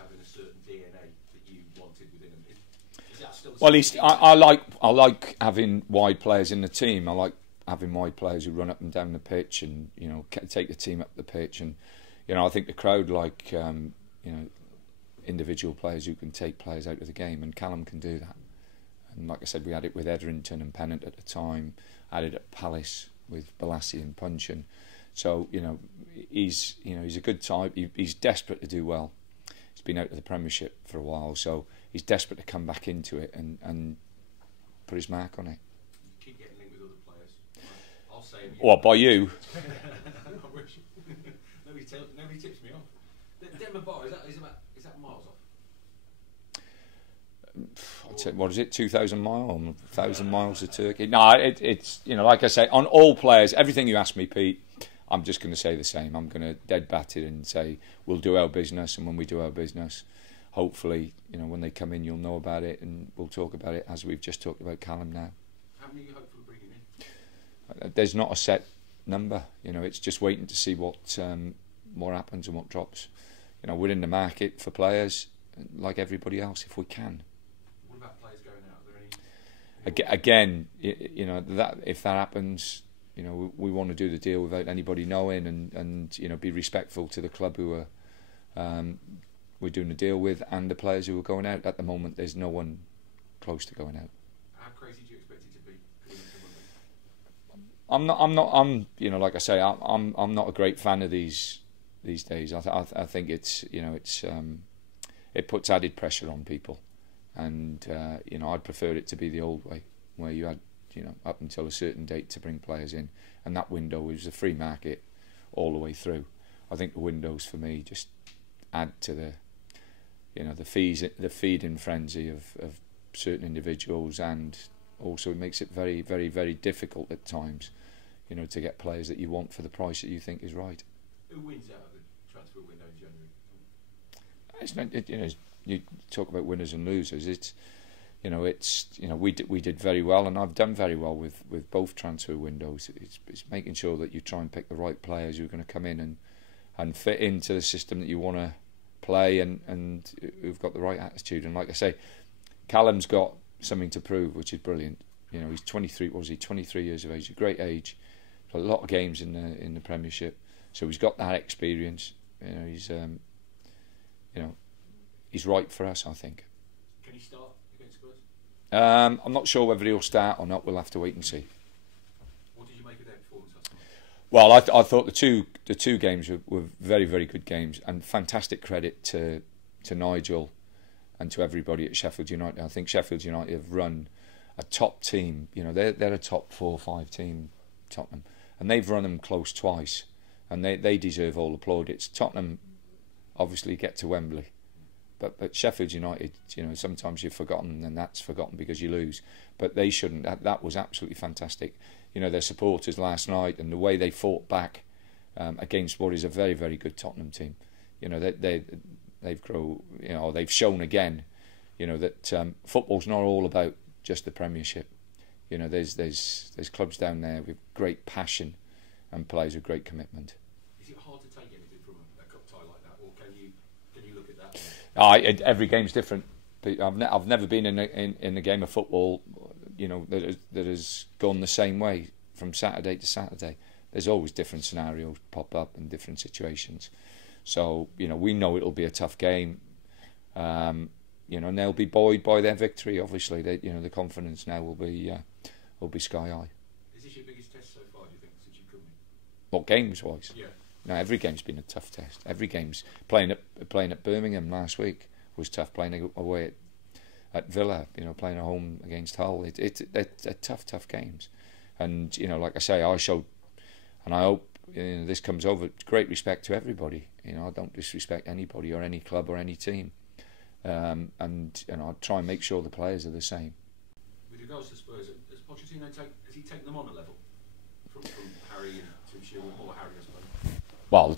having a certain DNA that you wanted within him. Is that still? Well, I like having wide players in the team. I like having wide players who run up and down the pitch and take the team up the pitch. And I think the crowd like individual players who can take players out of the game, and Callum can do that. And like I said, we had it with Etherington and Pennant at the time. Had it at Palace with Balassi and Punchin. So he's a good type. He's desperate to do well. He's been out of the Premiership for a while, so he's desperate to come back into it and put his mark on it. You keep getting linked with other players. I'll say him. What, by you? I wish. Nobody tips me off. Denver Bar, is that miles off? I'd say, what is it, 2,000 miles, 1,000 miles to Turkey? No, it's like I say, on all players, everything you ask me, Pete, I'm just going to say the same. I'm going to dead bat it and say we'll do our business, and when we do our business, hopefully, when they come in, you'll know about it, and we'll talk about it as we've just talked about Callum now. How many are you hopeful of bringing in? There's not a set number. It's just waiting to see what happens and what drops. We're in the market for players like everybody else if we can. What about players going out? Are there any? Again, that if that happens, we want to do the deal without anybody knowing, and be respectful to the club who are we're doing the deal with, and the players who are going out. At the moment, there's no one close to going out. How crazy do you expect it to be? I'm not. Like I say, I'm not a great fan of these days. I think it's it puts added pressure on people, and I'd prefer it to be the old way, where you had up until a certain date to bring players in, and that window was a free market all the way through. I think the windows for me just add to the the feeding frenzy of certain individuals, and also it makes it very, very, very difficult at times, to get players that you want for the price that you think is right. Who wins out of the transfer window in January? It's not, you talk about winners and losers. We did very well, and I've done very well with both transfer windows. It's making sure that you try and pick the right players who are going to come in and fit into the system that you want to play, and who've got the right attitude. And like I say, Callum's got something to prove, which is brilliant. He's 23. What was he? 23 years of age. A great age. Played a lot of games in the Premiership, so he's got that experience. He's right for us, I think. Can he start against Spurs? I'm not sure whether he'll start or not. We'll have to wait and see. What did you make of their performance last night? Well, I thought the two games were very, very good games, and fantastic credit to Nigel and to everybody at Sheffield United. I think Sheffield United have run a top team. They're a top 4 or 5 team, Tottenham, and they've run them close twice, and they deserve all the plaudits. Tottenham obviously get to Wembley, but Sheffield United, sometimes you've forgotten, and that's forgotten because you lose. But they shouldn't. That was absolutely fantastic. Their supporters last night, and the way they fought back against what is a very, very good Tottenham team. They've shown again, that football's not all about just the Premiership. There's clubs down there with great passion and players with great commitment. Is it hard to take anything from a cup tie like that, or can you look at that? Every game's different. I've never been in a game of football, that has gone the same way from Saturday to Saturday. There's always different scenarios pop up and different situations. So we know it'll be a tough game. And they'll be buoyed by their victory. Obviously, the confidence now will be sky high. Is this your biggest test so far, do you think, since you've come in? What, games wise? Yeah. No, every game's been a tough test. Every game's playing at Birmingham last week was tough. Playing away at Villa, playing at home against Hull. They're tough games. And like I say, I showed, and I hope this comes over, great respect to everybody. I don't disrespect anybody or any club or any team. And I try and make sure the players are the same. With regards to Spurs, has Pochettino has he taken them on a level from Harry and Tuchel, or Harry, I suppose? Well,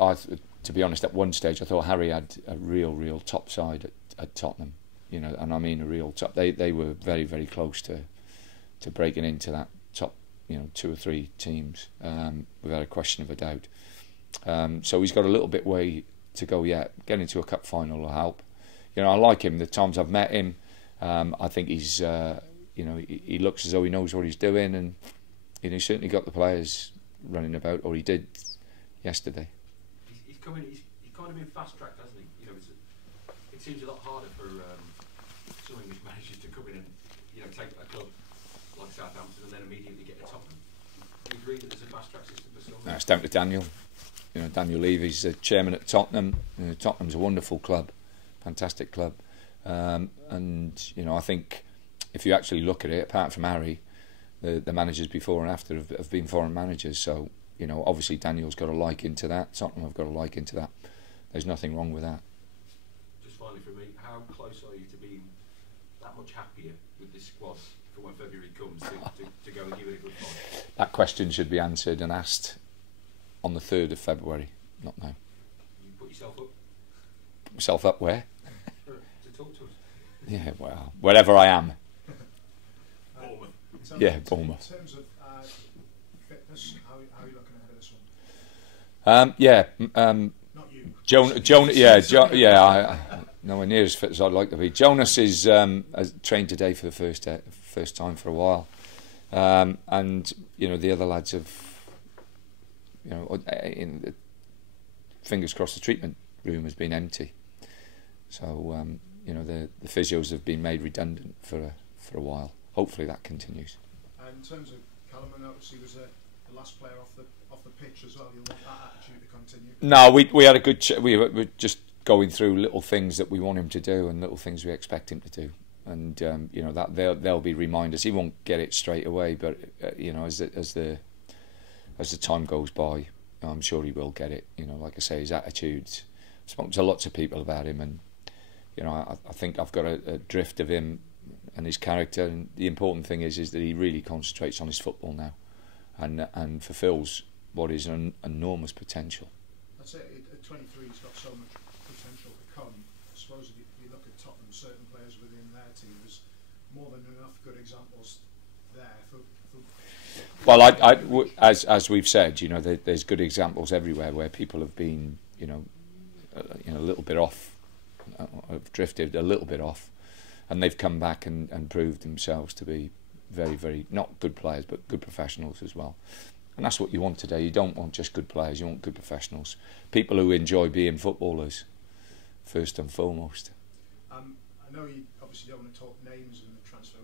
I to be honest, at one stage I thought Harry had a real top side at Tottenham. And I mean a real top. They were very, very close to breaking into that top, 2 or 3 teams, without a question of a doubt. So he's got a little bit way to go yet. Getting to a cup final will help. You know, I like him. The times I've met him, I think he's, you know, he looks as though he knows what he's doing, and you know, he's certainly got the players running about, or he did yesterday. He's kind of been fast tracked, hasn't he? You know, it seems a lot harder for some English managers to come in and, you know, take a club like Southampton and then immediately get to Tottenham. Do you agree that there's a fast track system for some? No, it's down to Daniel. You know, Daniel Levy's the chairman at Tottenham. You know, Tottenham's a wonderful club, fantastic club, and you know, I think if you actually look at it, apart from Harry, the managers before and after have been foreign managers. So you know, obviously Daniel's got a like into that. Tottenham have got a like into that. There's nothing wrong with that. Just finally for me, how close are you to being that much happier with this squad for when February comes to go and give it a good fight? That question should be answered and asked on the 3rd of February, not now. You put yourself up? Put myself up where? To talk to us. Yeah, well, wherever I am. Bournemouth. Yeah, Bournemouth. In terms of fitness, how are you looking ahead of this one? Not you. Jonas, nowhere near as fit as I'd like to be. Jonas is has trained today for the first time for a while, and you know, the other lads have, you know, fingers crossed the treatment room has been empty, so you know, the physios have been made redundant for a while. Hopefully that continues. And in terms of Callum, I noticed he was the last player off the pitch as well. You want that attitude to continue? No, we had a good. We were just going through little things that we want him to do and little things we expect him to do, and you know, that they'll be reminders. He won't get it straight away, but you know, as the time goes by, I'm sure he will get it. You know, like I say, his attitudes. I've spoken to lots of people about him, and you know, I think I've got a drift of him and his character. And the important thing is that he really concentrates on his football now, and fulfils what is an enormous potential. That's it. At 23, he's got so much potential to come. I suppose if you look at Tottenham, certain players within their team, there's more than enough good examples there for well, as we've said, you know, there's good examples everywhere where people have been, you know, a little bit off, have drifted a little bit off, and they've come back and proved themselves to be very, very, not good players, but good professionals as well. And that's what you want today. You don't want just good players, you want good professionals. People who enjoy being footballers, first and foremost. I know you obviously don't want to talk names in the transfer.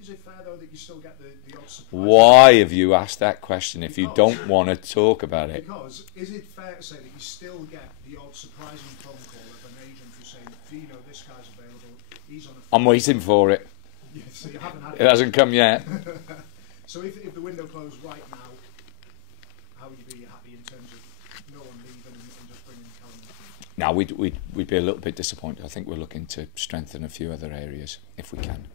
Is it fair, though, that you still get the odd surprise? Why have you asked that question if you don't want to talk about it? Because is it fair to say that you still get the odd surprising phone call of an agent who's saying, do you know this guy's available? He's on a... I'm waiting for it. Yeah, so you haven't had it. It hasn't come yet. So if the window closed right now, how would you be happy in terms of no one leaving and just bringing Callum? No, we'd be a little bit disappointed. I think we're looking to strengthen a few other areas if we can.